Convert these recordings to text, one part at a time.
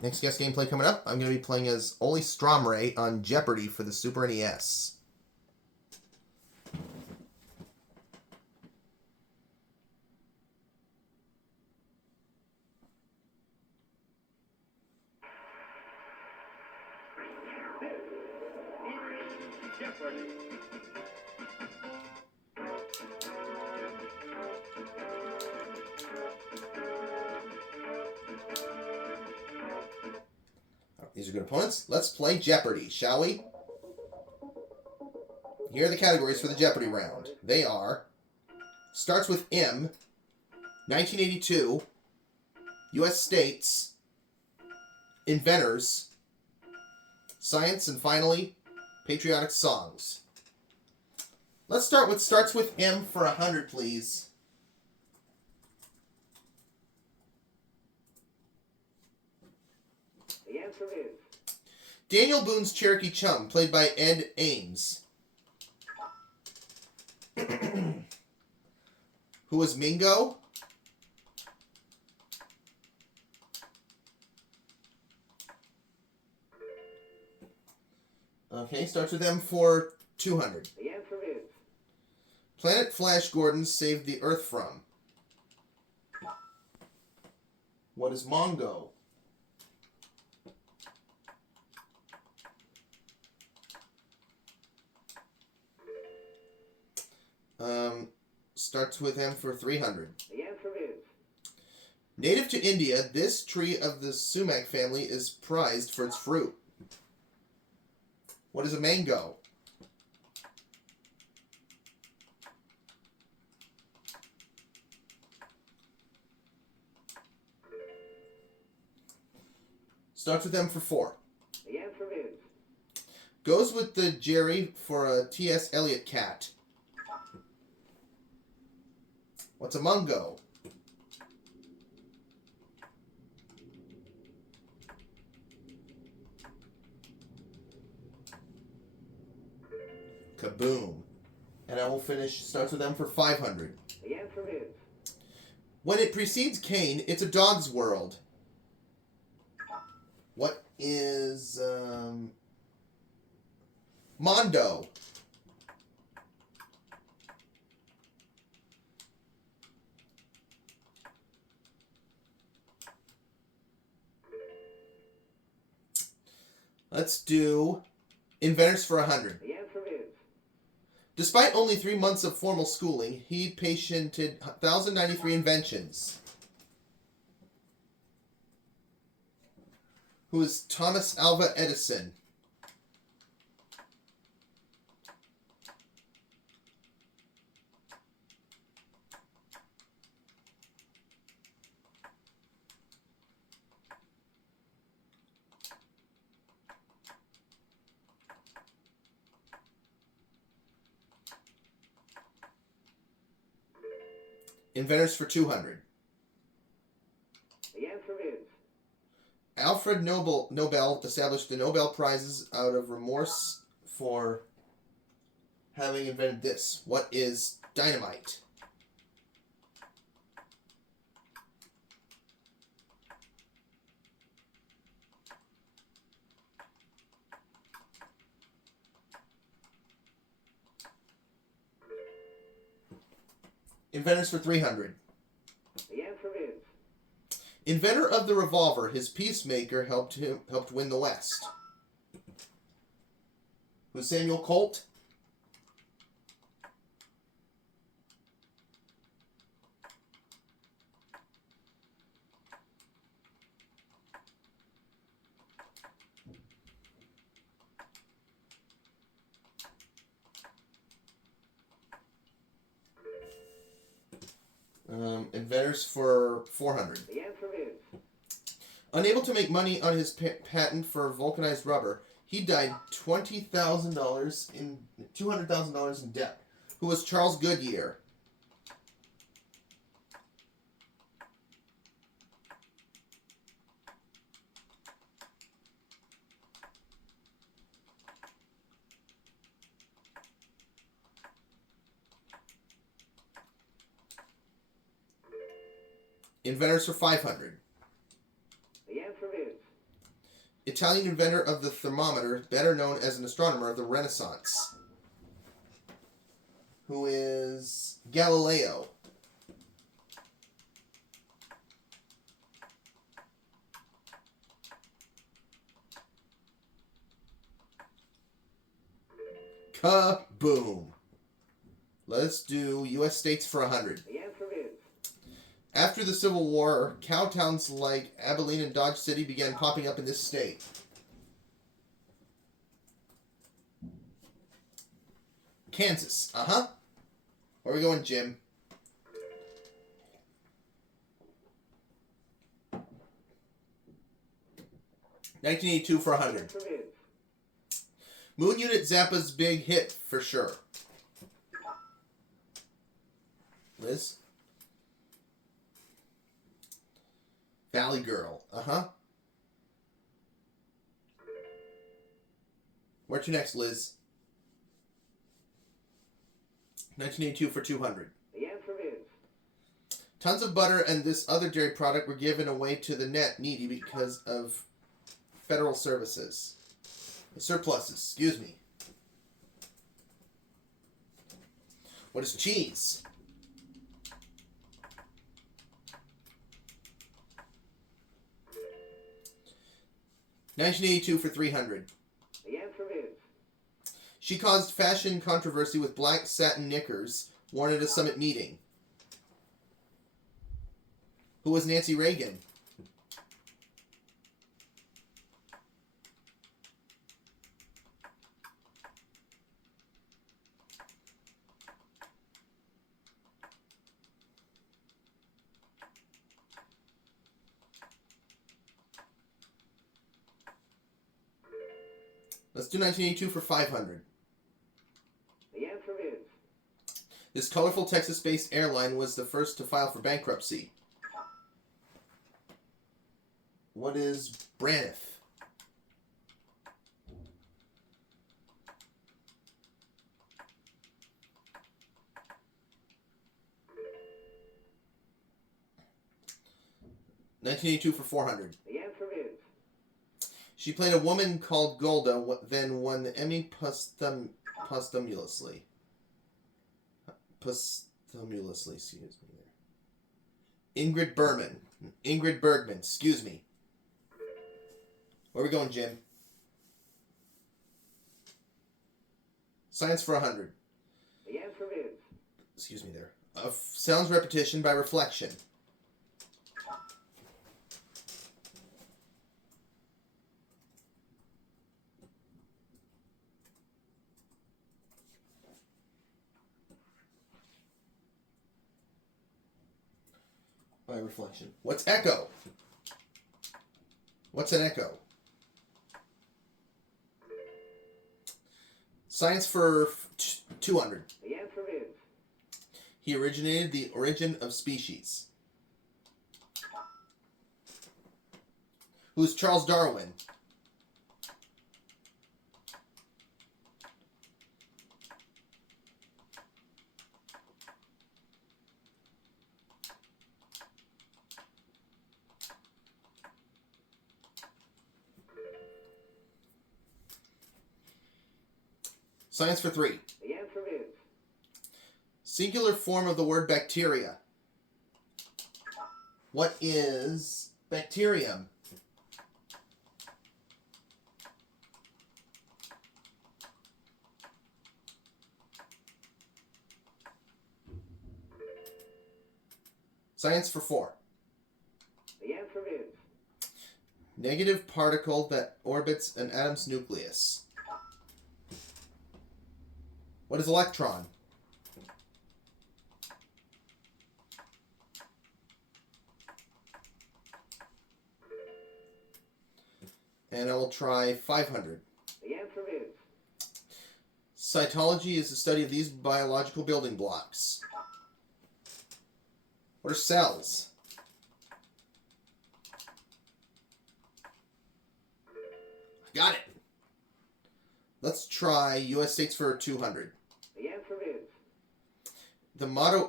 Next guest gameplay coming up, I'm going to be playing as Oli Stromray on Jeopardy for the Super NES. Jeopardy! These are good opponents. Let's play Jeopardy, shall we? Here are the categories for the Jeopardy round. They are, starts with M, 1982, U.S. states, inventors, science, and finally, patriotic songs. Let's start with starts with M for 100, please. The answer is Daniel Boone's Cherokee Chum, played by Ed Ames. Who was Mingo? Okay, starts with M for 200. the answer is Planet Flash Gordon saved the Earth from. What is Mongo? Starts with M for 300. the answer is Native to India, this tree of the sumac family is prized for its fruit. What is a mango? Starts with M for 4. the answer is Goes with the Jerry for a T.S. Eliot cat. What's a mungo? Kaboom. And I will finish, starts with M for 500. the answer is When it precedes Cain, it's a dog's world. What is, Mondo? Let's do inventors for 100. the answer is Despite only 3 months of formal schooling, he patented 1,093 inventions. Who is Thomas Alva Edison? Inventors for 200. the answer is Alfred Nobel established the Nobel Prizes out of remorse for having invented this. What is dynamite? Inventors for 300. the answer is Inventor of the revolver, his peacemaker helped win the West. Who's Samuel Colt? Inventors for 400. the answer is Unable to make money on his patent for vulcanized rubber, he died $200,000 in debt. Who was Charles Goodyear? Inventors for 500. the answer is Italian inventor of the thermometer, better known as an astronomer of the Renaissance. Who is Galileo. Kaboom. Let's do U.S. states for 100. The answer is After the Civil War, cow towns like Abilene and Dodge City began popping up in this state. Kansas. Uh-huh. Where are we going, Jim? $1982 for 100. answer is Moon Unit Zappa's big hit for sure. Liz? Valley Girl. Uh-huh. Where to next, Liz? 1982 for 200. the answer is Tons of butter and this other dairy product were given away to the net needy because of federal services. Surpluses, excuse me. What is cheese? $1982 for 300. the answer is She caused fashion controversy with black satin knickers worn at a summit meeting. Who was Nancy Reagan? Let's do 1982 for 500. the answer is This colorful Texas-based airline was the first to file for bankruptcy. What is Braniff? $1982 for 400. the answer is She played a woman called Golda, then won the Emmy posthumously. Posthumously, excuse me. Ingrid Bergman, excuse me. Where are we going, Jim? Science for 100. the answer is Excuse me there. Sounds repetition by reflection. By reflection. What's echo? What's an echo? Science for 200. the answer is He originated the origin of species. Who's Charles Darwin? Science for 3. the answer is Singular form of the word bacteria. What is bacterium? Science for 4. the answer is Negative particle that orbits an atom's nucleus. What is electron? And I will try 500. the answer is Cytology is the study of these biological building blocks. What are cells? Got it. Let's try U.S. states for 200. the answer is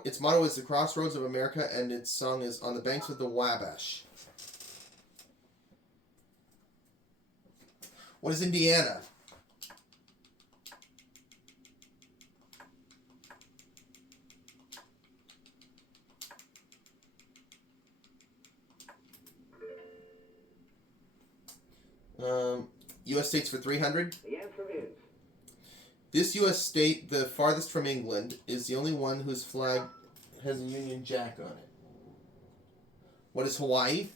Its motto is the Crossroads of America, and its song is On the Banks of the Wabash. What is Indiana? U.S. states for 300. The answer is This U.S. state, the farthest from England, is the only one whose flag has a Union Jack on it. What is Hawaii?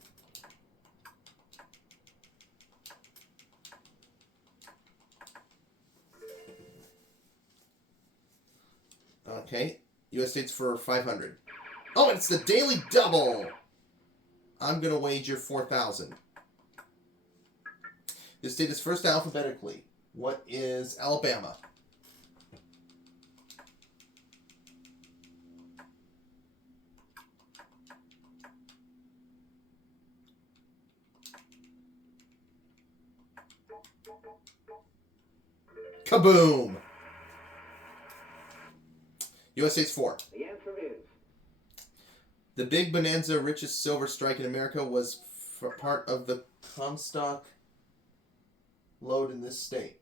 Okay. U.S. states for 500. Oh, it's the Daily Double! I'm going to wager 4,000. This state is first alphabetically. What is Alabama? Kaboom! U.S. states 4. the answer is The big bonanza richest silver strike in America was part of the Comstock lode in this state.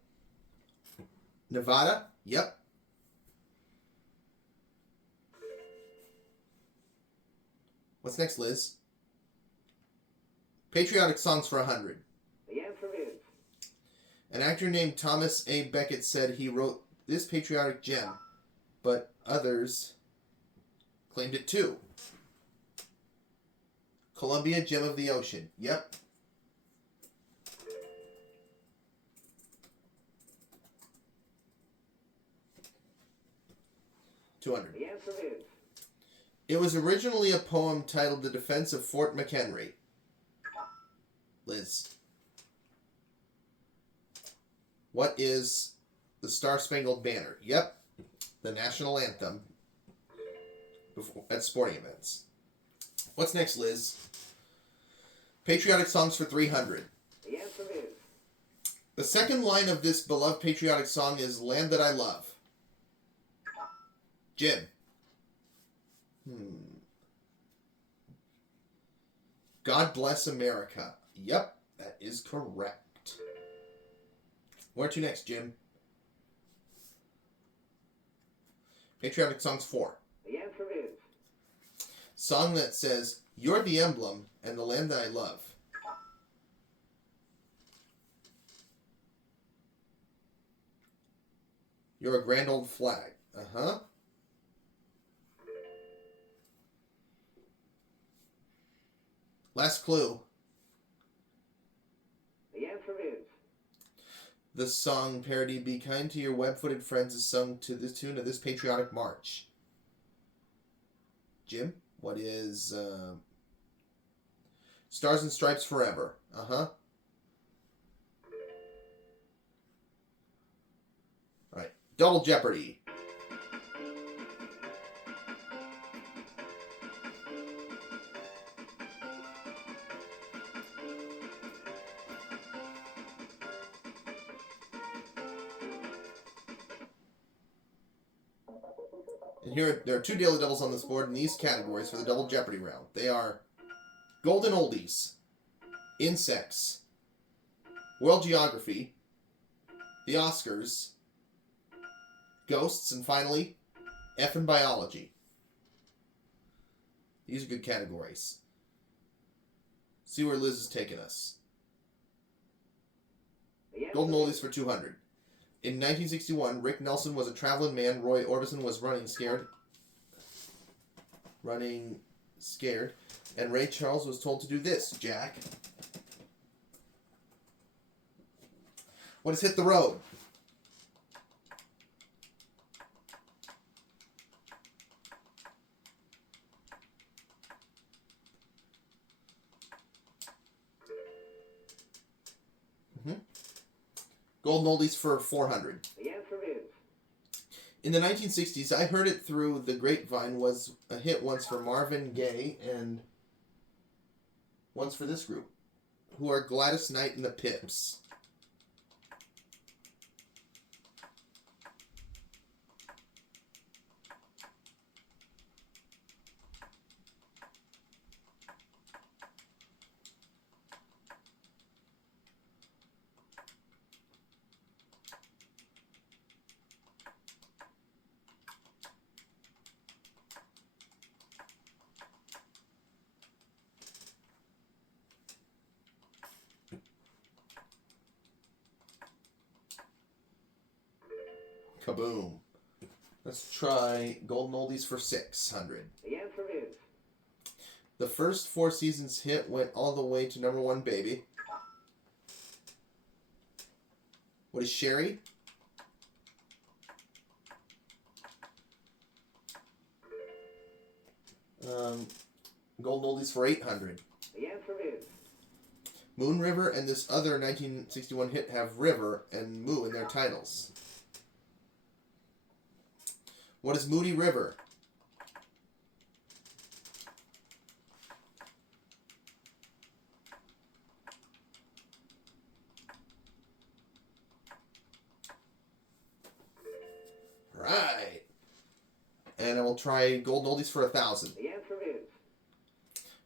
Nevada? Yep. What's next, Liz? Patriotic songs for 100. the answer is An actor named Thomas A. Beckett said he wrote this patriotic gem, but others claimed it too. Columbia, Gem of the Ocean. Yep. $200. the answer is It was originally a poem titled The Defense of Fort McHenry. Liz. What is the Star-Spangled Banner? Yep. The national anthem at sporting events. What's next, Liz? Patriotic songs for 300. the answer is The second line of this beloved patriotic song is Land That I Love. Jim. God Bless America. Yep, that is correct. Where to next, Jim? Patriotic songs 4. the answer is Song that says, You're the emblem and the land that I love. You're a grand old flag. Uh-huh. Last clue. the answer is The song parody Be Kind to Your Web-Footed Friends is sung to the tune of this patriotic march. Jim, what is Stars and Stripes Forever? Uh-huh. Alright. Double Jeopardy. And here, there are 2 Daily Doubles on this board in these categories for the Double Jeopardy round. They are Golden Oldies, Insects, World Geography, the Oscars, Ghosts, and finally, F and Biology. These are good categories. See where Liz is taking us. the answer Golden is Oldies for 200. In 1961, Rick Nelson was a traveling man. Roy Orbison was running scared. And Ray Charles was told to do this, Jack. What has hit the road? Golden Oldies for 400. the answer is In the 1960s, I Heard It Through the Grapevine was a hit once for Marvin Gaye and once for this group, who are Gladys Knight and the Pips. Kaboom. Let's try Golden Oldies for 600. The answer is The first 4 seasons hit went all the way to number 1, Baby. What is Sherry? Golden Oldies for 800. the answer is Moon River and this other 1961 hit have River and Moo in their titles. What is Moody River? Right. And I will try Golden Oldies for 1,000. the answer is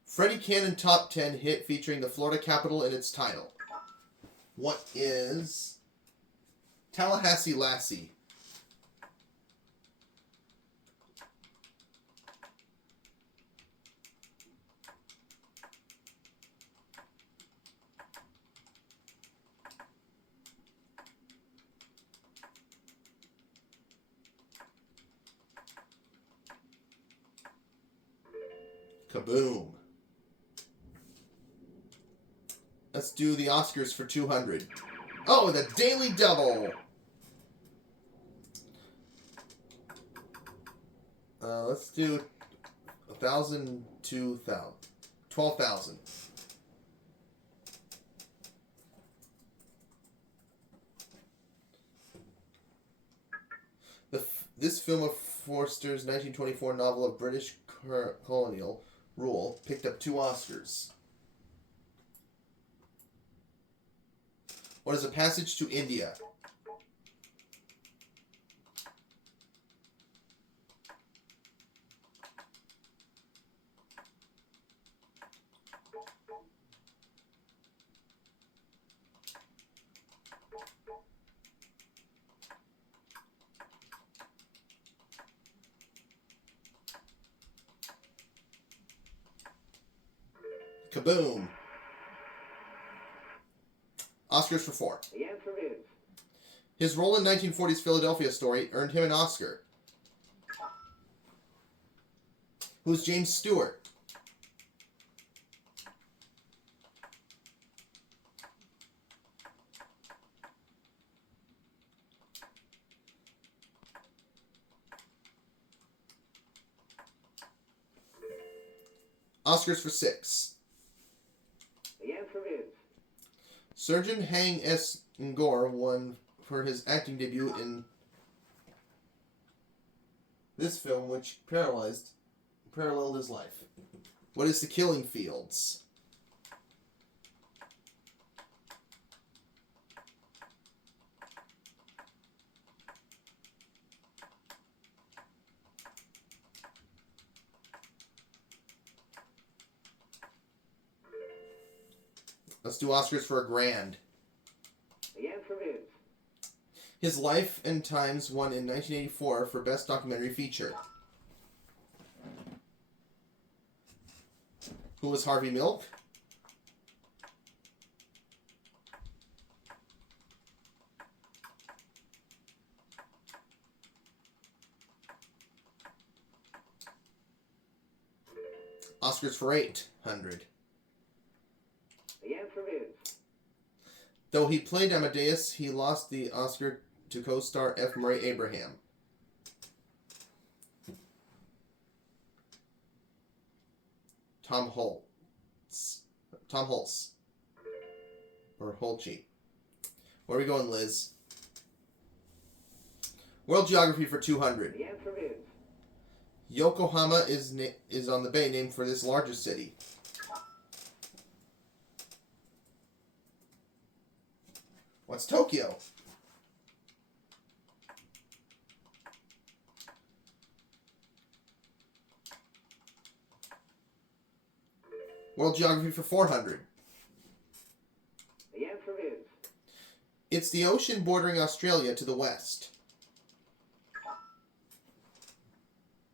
Freddie Cannon Top 10 hit featuring the Florida Capital in its title. What is Tallahassee Lassie? Kaboom. Let's do the Oscars for 200. Oh, the Daily Double. Let's do 1,000, 2,000, 12,000. This film of Forster's 1924 novel of British colonial rule picked up 2 Oscars. What is A Passage to India? Kaboom. Oscars for 4. the answer is His role in 1940's Philadelphia Story earned him an Oscar. Who's James Stewart? Oscars for 6. the answer is Surgeon Hang S. Ngor won for his acting debut in this film, which paralleled his life. What is The Killing Fields? Let's do Oscars for a grand. the answer is His Life and Times won in 1984 for Best Documentary Feature. Who was Harvey Milk? Oscars for 800. the answer is Though he played Amadeus, he lost the Oscar to co-star F. Murray Abraham. Tom Holtz. Or Holchi. Where are we going, Liz? World Geography for 200. the answer is Yokohama is on the bay named for this largest city. What's Tokyo? World Geography for 400. the answer is It's the ocean bordering Australia to the west.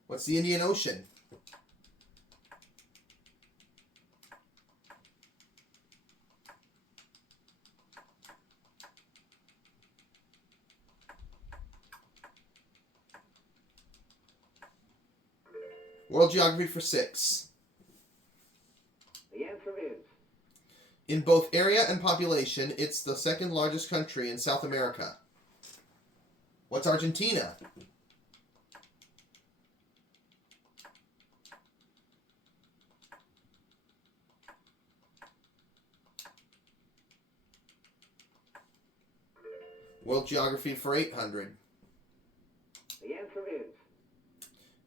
What's the Indian Ocean? World Geography for 6. The answer is In both area and population, it's the second largest country in South America. What's Argentina? World Geography for 800. the answer is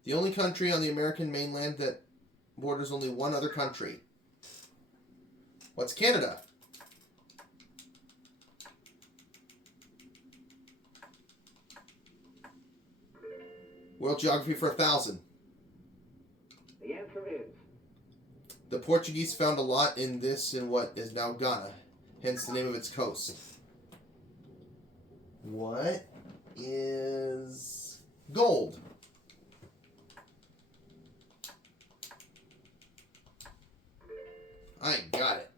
The only country on the American mainland that borders only one other country. What's Canada? World Geography for 1000. the answer is The Portuguese found a lot in what is now Ghana, hence the name of its coast. What is gold? I got it.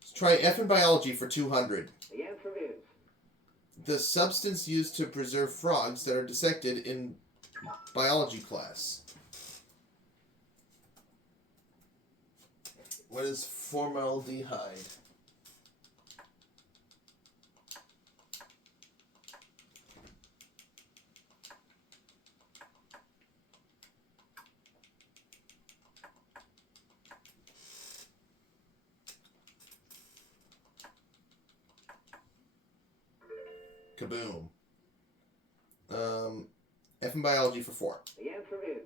Let's try F in biology for 200. the answer is The substance used to preserve frogs that are dissected in biology class. What is formaldehyde? Kaboom. F in biology for 4. the answer is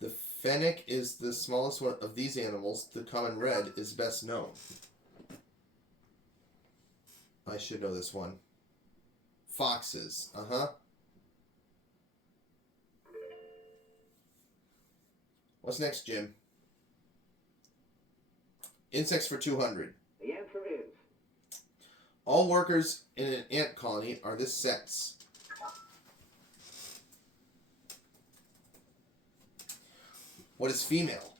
The fennec is the smallest one of these animals. The common red is best known. I should know this one. Foxes. What's next, Jim? Insects for 200. the answer is All workers in an ant colony are this sex. What is female?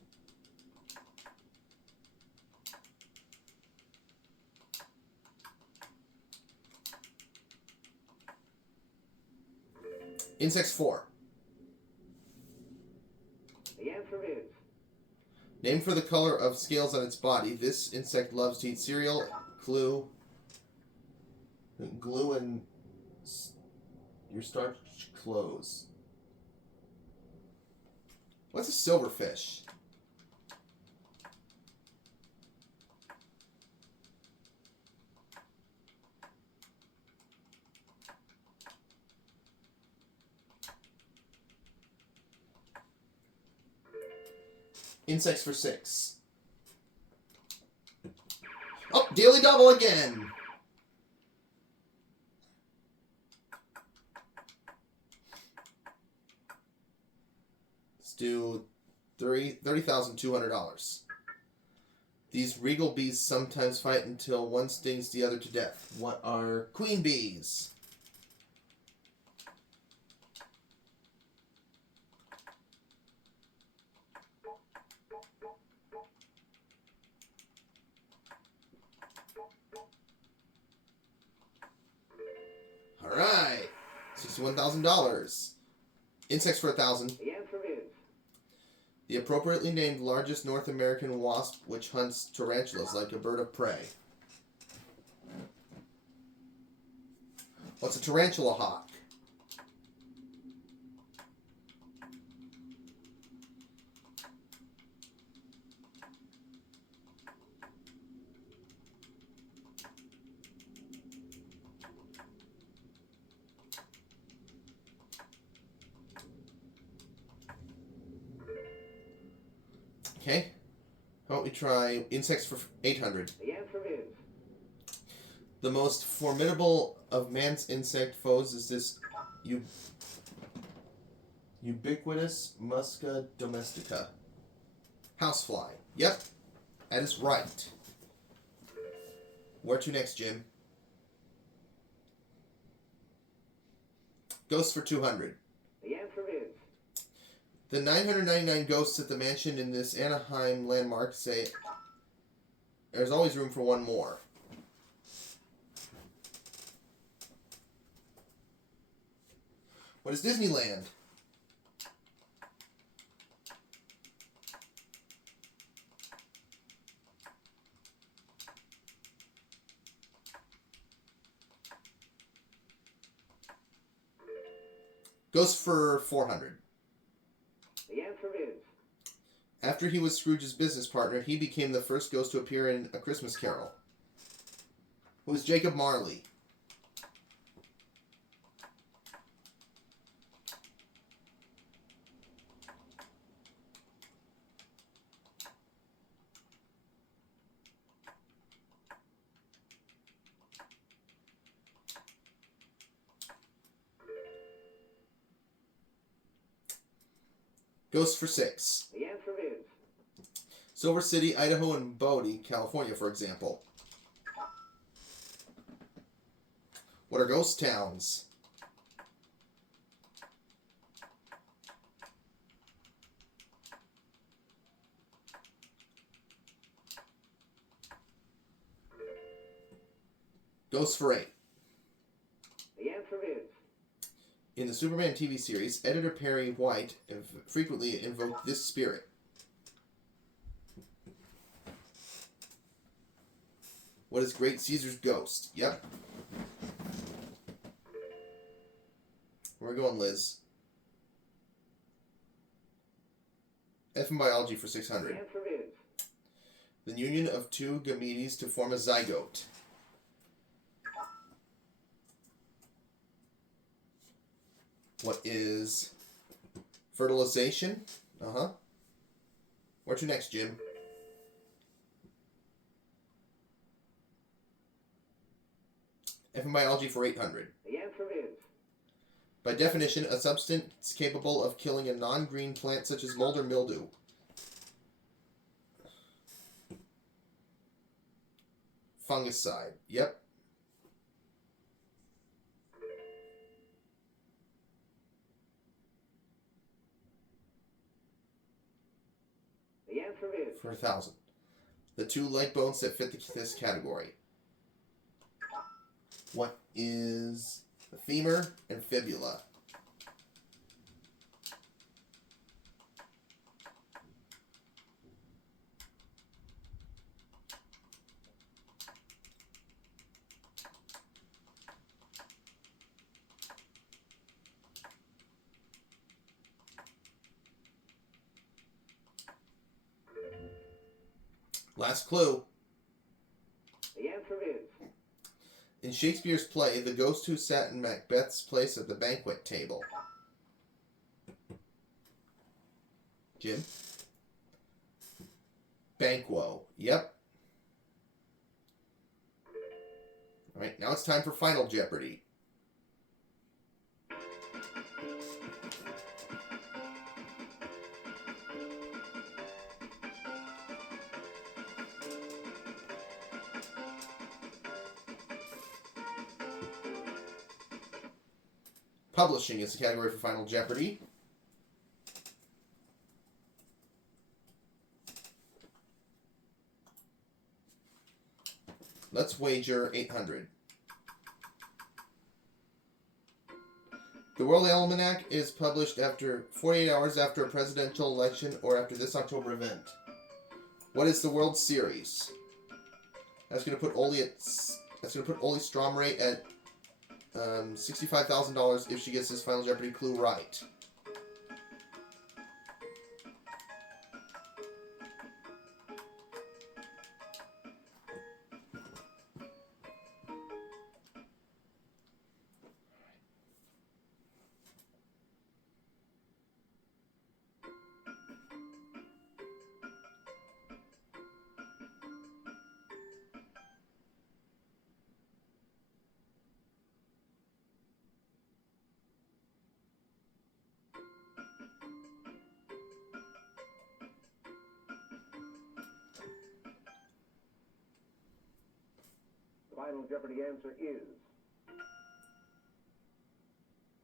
Insects 4. the answer is Named for the color of scales on its body, this insect loves to eat cereal, glue, and your starched clothes. What's a silverfish? Insects for 6. Oh, daily double again! Let's do $30,200. These regal bees sometimes fight until one stings the other to death. What are queen bees? Alright. $61,000. Insects for 1,000. the answer is The appropriately named largest North American wasp which hunts tarantulas like a bird of prey. What's a tarantula hawk? Okay. How about we try insects for 800? the answer is The most formidable of man's insect foes is this ubiquitous Musca domestica. Housefly. Yep, that is right. Where to next, Jim? Ghosts for 200. the answer is The 999 ghosts at the mansion in this Anaheim landmark say there's always room for one more. What is Disneyland? Goes for 400. The answer is After he was Scrooge's business partner, he became the first ghost to appear in A Christmas Carol. Who is Jacob Marley? Goes for 6. the answer is Silver City, Idaho, and Bodie, California, for example. What are ghost towns? Goes for 8. the answer is In the Superman TV series, editor Perry White frequently invoked this spirit. What is Great Caesar's ghost? Yep. Where are we going, Liz? F in biology for the 600. answer is The union of two gametes to form a zygote. What is fertilization? Uh-huh. Where to next, Jim? F in biology for 800. the answer is By definition, a substance capable of killing a non-green plant such as mold or mildew. Fungicide. Yep. the answer is For 1,000. The two leg bones that fit this category. What is the femur and fibula? Last clue. the answer is In Shakespeare's play, the ghost who sat in Macbeth's place at the banquet table. Jim? Banquo. Yep. Alright, now it's time for Final Jeopardy. Publishing is the category for Final Jeopardy. Let's wager 800. The World Almanac is published after 48 hours after a presidential election or after this October event. What is the World Series? That's going to put Oli Stromrey at $65,000 if she gets this Final Jeopardy clue right. the Final Jeopardy answer is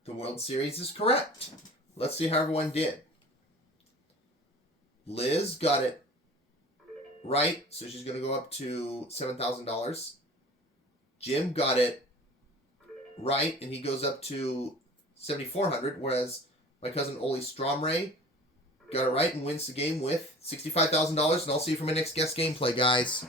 The World Series is correct. Let's see how everyone did. Liz got it right, so she's going to go up to $7,000. Jim got it right, and he goes up to $7,400, whereas my cousin Oli Stromrey got it right and wins the game with $65,000, and I'll see you for my next guest gameplay, guys.